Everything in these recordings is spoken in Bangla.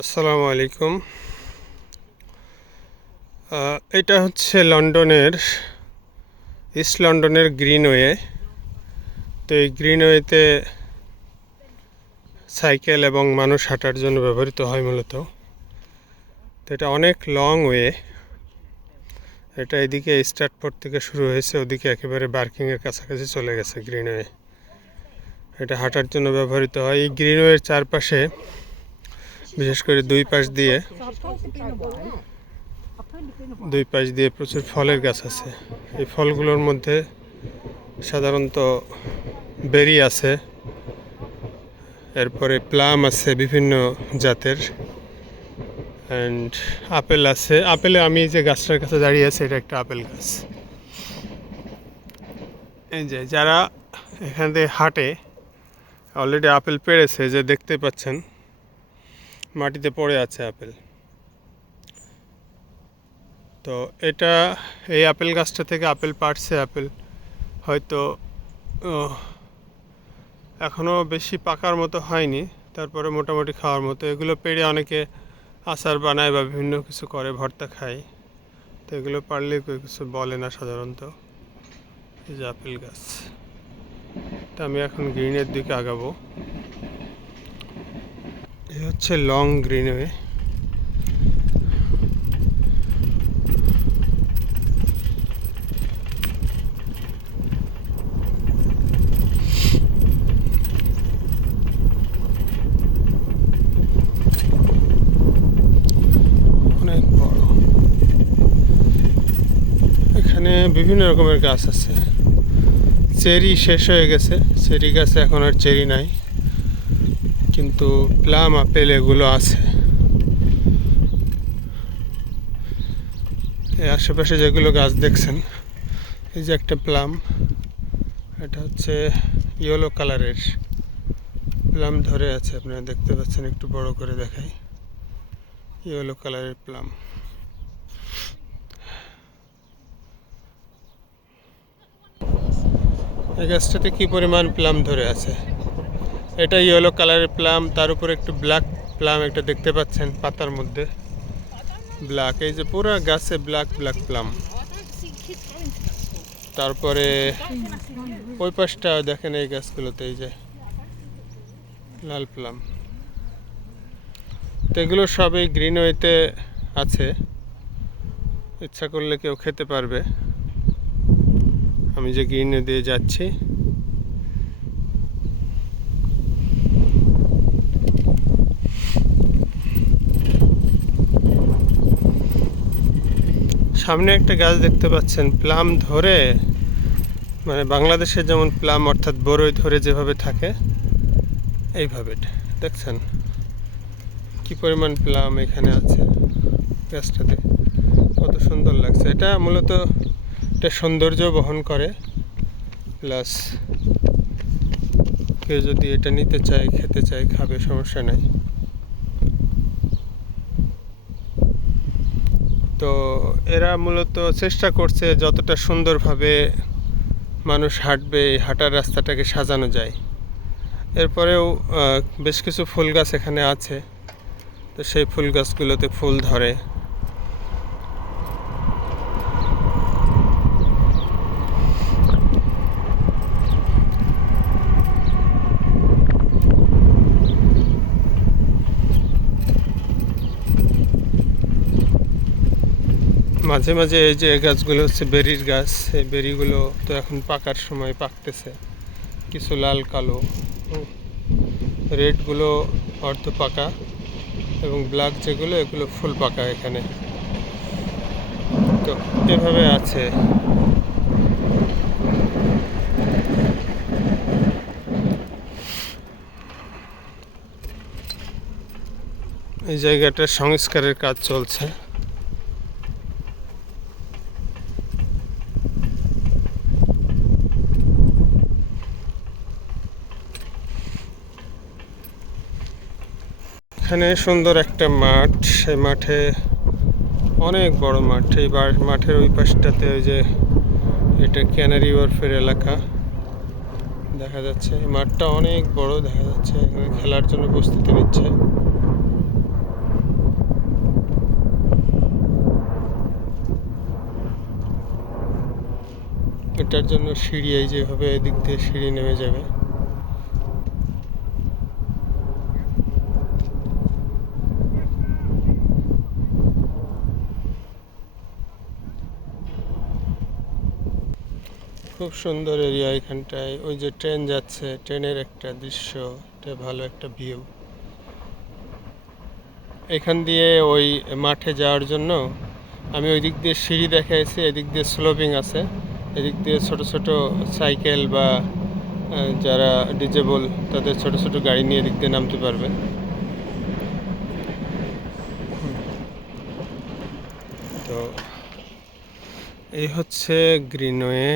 আসসালামু আলাইকুম। এটা হচ্ছে লন্ডনের, ইস্ট লন্ডনের গ্রিনওয়ে। তো এই গ্রিনওয়েতে সাইকেল এবং মানুষ হাঁটার জন্য ব্যবহৃত হয় মূলত। তো এটা অনেক লং ওয়ে এটা এদিকে স্টার্টপোর্ট থেকে শুরু হয়েছে, ওদিকে একেবারে বার্কিংয়ের কাছাকাছি চলে গেছে গ্রিনওয়ে। এটা হাঁটার জন্য ব্যবহৃত হয়। এই গ্রিনওয়ের চারপাশে বিশেষ করে দুই পাশ দিয়ে দুই পাশ দিয়ে প্রচুর ফলের গাছ আছে। এই ফলগুলোর মধ্যে সাধারণত বেরি আছে, এরপরে প্লাম আছে বিভিন্ন জাতের অ্যান্ড আপেল আছে। আপেলে আমি যে গাছটার কাছে দাঁড়িয়ে আছি, এটা একটা আপেল গাছ। এই যে যারা এখান থেকে হাঁটে অলরেডি আপেল পেড়েছে, যে দেখতে পাচ্ছেন মাটিতে পড়ে আছে আপেল। তো এটা, এই আপেল গাছটা থেকে আপেল পাড়ছে আপেল। হয়তো এখনও বেশি পাকার মতো হয়নি, তারপরে মোটামুটি খাওয়ার মতো। এগুলো পেড়ে অনেকে আচার বানায় বা বিভিন্ন কিছু করে, ভর্তা খায়। তো এগুলো পারলে কেউ কিছু বলে না সাধারণত। এই যে আপেল গাছ। তা আমি এখন গ্রিনের দিকে আগাবো। এ হচ্ছে লং গ্রিনওয়ে এখানে বিভিন্ন রকমের গাছ আছে। চেরি শেষ হয়ে গেছে। চেরি গাছে এখন আর চেরি নাই। কিন্তু প্লাম আপেল এগুলো আছে। এই আশেপাশে যেগুলো গাছ দেখছেন, এই যে একটা প্লাম, এটা হচ্ছে ইয়েলো কালারের। প্লাম ধরে আছে, আপনারা দেখতে পাচ্ছেন, একটু বড় করে দেখাই। ইয়েলো কালারের প্লাম। এই গাছটাতে কি পরিমাণ প্লাম ধরে আছে? এটা ইয়েলো কালারের প্লাম তার উপরে একটু ব্ল্যাক প্লাম একটা দেখতে পাচ্ছেন পাতার মধ্যে। ব্ল্যাক এই যে পুরো গাছে ব্ল্যাক ব্ল্যাক প্লাম তারপরে ওই পাশটা দেখেন এই গাছগুলোতে, এই যে লাল প্লাম তো এগুলো সবই গ্রিনওয়েতে আছে। ইচ্ছা করলে কেউ খেতে পারবে। আমি যে গ্রিনে দিয়ে যাচ্ছি। সামনে একটা গাছ দেখতে পাচ্ছেন, প্লাম ধরে মানে বাংলাদেশে যেমন প্লাম, অর্থাৎ বড়ই ধরে যেভাবে থাকে, এইভাবে, দেখছেন? কি পরিমাণ প্লাম এখানে আছে, গাছটাতে, কত সুন্দর লাগছে। এটা মূলত এটা সৌন্দর্য বহন করে, প্লাস কেউ যদি এটা নিতে চায়, খেতে চায়, খাবে, সমস্যা নাই। তো এরা মূলত চেষ্টা করছে যতটা সুন্দরভাবে মানুষ হাঁটবে, এই হাঁটার রাস্তাটাকে সাজানো যায়। এরপরেও বেশ কিছু ফুল গাছ এখানে আছে। তো সেই ফুল গাছগুলোতে ফুল ধরে। মাঝে মাঝে এই যে গাছগুলো হচ্ছে বেরির গাছ এই বেরিগুলো তো এখন পাকার সময় পাকতেছে। কিছু লাল, কালো। রেডগুলো অর্ধ পাকা এবং ব্ল্যাক যেগুলো, এগুলো ফুল পাকা এখানে। তো এভাবে আছে। এই জায়গাটার সংস্কারের কাজ চলছে। এখানে সুন্দর একটা মাঠ। সেই মাঠে অনেক বড় মাঠ। এই মাঠের ওই পাশটাতে ওই যে এটা ক্যানারি ওয়ার্ফের এলাকা। দেখা যাচ্ছে মাঠটা অনেক বড়, দেখা যাচ্ছে এখানে খেলার জন্য প্রস্তুতি নিচ্ছে। এটার জন্য সিঁড়ি এই যেভাবে এদিক দিয়ে সিঁড়ি নেমে যাবে। খুব সুন্দর এরিয়া এখানটায়। ওই যে ট্রেন যাচ্ছে ট্রেনের একটা দৃশ্য, এটা ভালো একটা ভিউ এখান দিয়ে ওই মাঠে যাওয়ার জন্য আমি ওই দিক দিয়ে সিঁড়ি দেখাইছি, এদিক দিয়ে স্লোপিং আছে। এদিক দিয়ে ছোট ছোট সাইকেল বা যারা ডিজেবল তাদের ছোট ছোট গাড়ি নিয়ে এদিক দিয়ে নামতে পারবে। তো, এই হচ্ছে গ্রিনওয়ে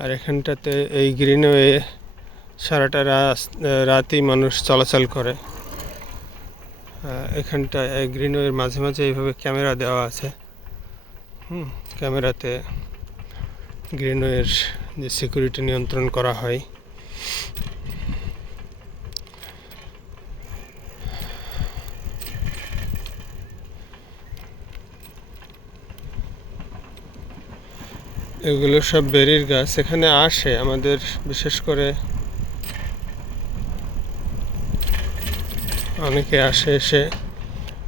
আর এখানটাতে এই গ্রিনওয়ে সারাটা রাতই মানুষ চলাচল করে। এখানটা গ্রিনওয়ের মাঝে মাঝে এইভাবে ক্যামেরা দেওয়া আছে। হুম ক্যামেরাতে গ্রিনওয়ের যে সিকিউরিটি নিয়ন্ত্রণ করা হয়। এগুলো সব বেরির গাছ, এখানে আসে আমাদের, বিশেষ করে অনেকে আসে এসে,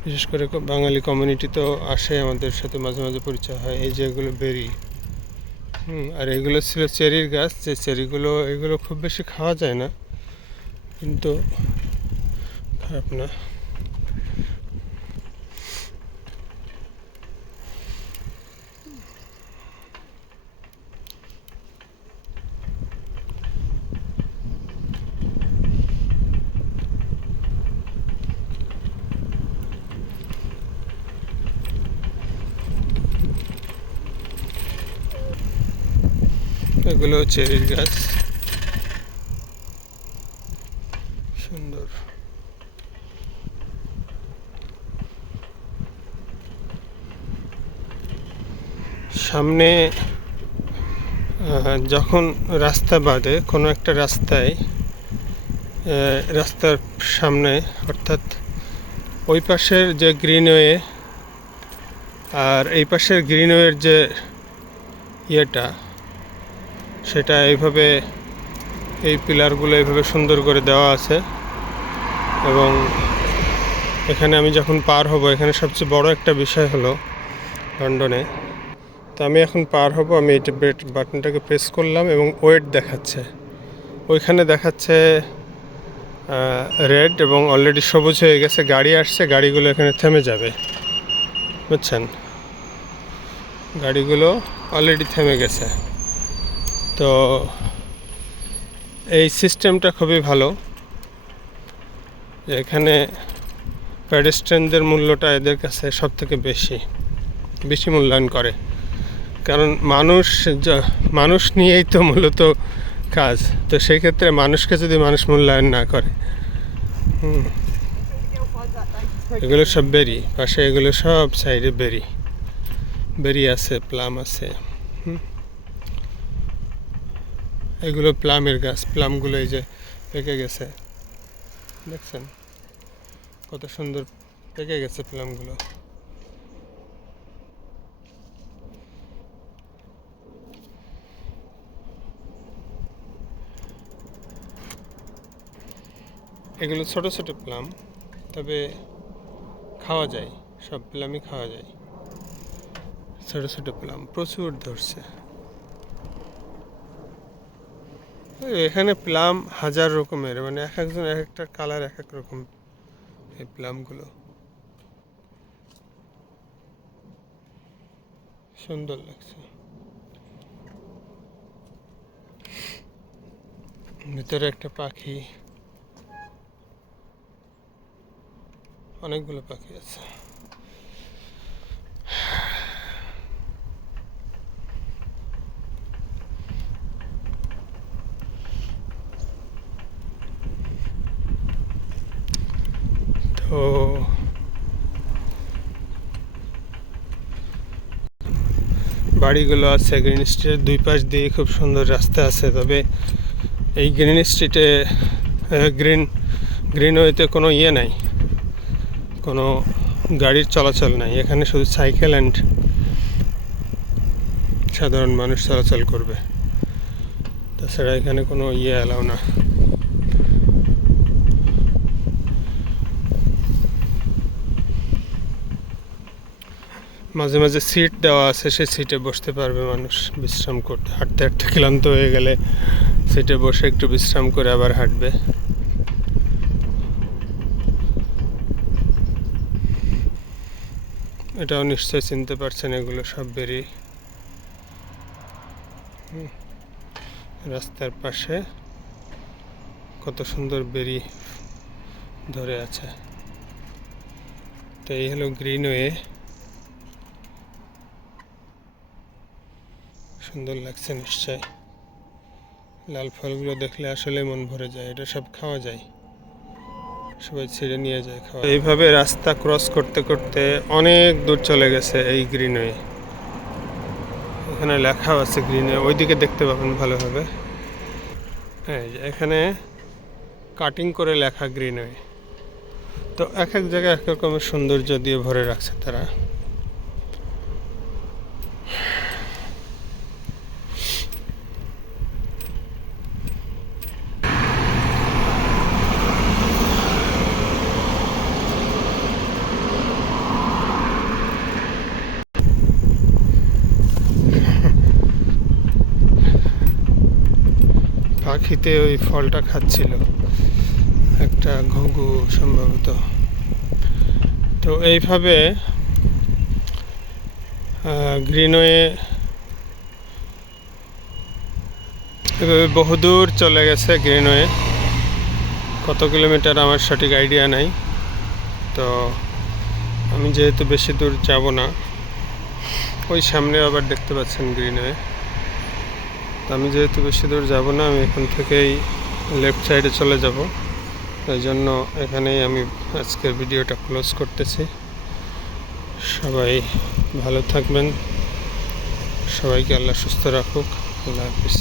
বিশেষ করে বাঙালি কমিউনিটি তো আসে আমাদের সাথে মাঝে মাঝে পরিচয় হয়, এই যে এগুলো বেরি। হুম, আর এগুলো ছিল চেরির গাছ, যে চেরিগুলো, এগুলো খুব বেশি খাওয়া যায় না, কিন্তু খারাপ না। এগুলো চেরির গাছ। সুন্দর। সামনে যখন রাস্তা বাদে কোনো একটা রাস্তায় রাস্তার সামনে, অর্থাৎ ওই পাশের যে গ্রিনওয়ে আর এই পাশের গ্রিনওয়ের যে ইয়েটা সেটা এইভাবে এই পিলারগুলো এইভাবে সুন্দর করে দেওয়া আছে। এবং এখানে আমি যখন পার হব, এখানে সবচেয়ে বড় একটা বিষয় হলো লন্ডনে। তো আমি এখন পার হব, আমি এটা বাটনটাকে প্রেস করলাম এবং ওয়েট দেখাচ্ছে। ওইখানে দেখাচ্ছে রেড এবং অলরেডি সবুজ হয়ে গেছে, গাড়ি আসছে, গাড়িগুলো এখানে থেমে যাবে। বুঝছেন? গাড়িগুলো অলরেডি থেমে গেছে। তো এই সিস্টেমটা খুবই ভালো। এখানে প্যাডেস্ট্রেনদের মূল্যটা এদের কাছে সব থেকে বেশি বেশি মূল্যায়ন করে। কারণ মানুষ মানুষ নিয়েই তো মূলত কাজ, তো সেই ক্ষেত্রে মানুষকে যদি মানুষ মূল্যায়ন না করে এগুলো সব বেরি, পাশে এগুলো সব সাইডে বেরি বেরি আছে, প্লাম আছে, হুম। এগুলো প্লামের গাছ, প্লামগুলো এই যে পেকে গেছে। দেখছেন? কত সুন্দর পেকে গেছে প্লামগুলো। এগুলো ছোট ছোট প্লাম, তবে খাওয়া যায়, সব প্লামই খাওয়া যায়। ছোট ছোট প্লাম, প্রচুর ধরছে এই এখানে প্লাম হাজার রকমের মানে এক একজন এক একটা কালার এক এক রকম এই প্লামগুলো সুন্দর লাগছে। ভিতরে একটা পাখি। অনেকগুলো পাখি আছে। তো বাড়িগুলো আছে গ্রিন স্ট্রিটের দুই পাশ দিয়ে খুব সুন্দর রাস্তা আছে, তবে এই গ্রিন স্ট্রিটে গ্রিন গ্রিনওয়েতে কোনো ইয়ে নাই। কোনো গাড়ির চলাচল নাই, এখানে শুধু সাইকেল অ্যান্ড সাধারণ মানুষ চলাচল করবে। তাছাড়া এখানে কোনো ইয়ে অ্যালাউ না। মাঝে মাঝে সিট দেওয়া আছে, সেই সিটে বসতে পারবে মানুষ। বিশ্রাম করতে, হাঁটতে হাঁটতে ক্লান্ত হয়ে গেলে সিটে বসে একটু বিশ্রাম করে আবার হাঁটবে। এটাও নিশ্চয় চিনতে পারছেন, এগুলো সব বেরি হুম। রাস্তার পাশে কত সুন্দর বেরি ধরে আছে। তো এই হলো গ্রিনওয়ে সুন্দর লাগছে নিশ্চয়। লাল ফলগুলো দেখলে আসলে মন ভরে যায়, এটা সব খাওয়া যায়। সবাই ছেড়ে নিয়ে যায় খাওয়া। এইভাবে রাস্তা ক্রস করতে করতে অনেক দূর চলে গেছে এই গ্রিনওয়ে এখানে লেখাও আছে গ্রিনওয়ে ওইদিকে দেখতে পাবেন ভালোভাবে। হ্যাঁ এখানে কাটিং করে লেখা গ্রিনওয়ে তো এক এক জায়গায় এক রকমের সৌন্দর্য দিয়ে ভরে রাখছে তারা। পাখিতে ওই ফলটা খাচ্ছিল। একটা ঘুঘু সম্ভবত। তো এইভাবে গ্রিনওয়ে এভাবে বহুদূর চলে গেছে গ্রিনওয়ে। কত কিলোমিটার আমার সঠিক আইডিয়া নাই। তো আমি যেহেতু বেশি দূর যাব না, ওই সামনে আবার দেখতে পাচ্ছেন গ্রিনওয়ে। আমি যেহেতু বেশি দূর যাব না, আমি এখান থেকেই লেফট সাইডে চলে যাব। এই জন্য এখানেই আমি আজকের ভিডিওটা ক্লোজ করতেছি। সবাই ভালো থাকবেন। সবাইকে আল্লাহ সুস্থ রাখুক। আল্লাহ হাফিজ।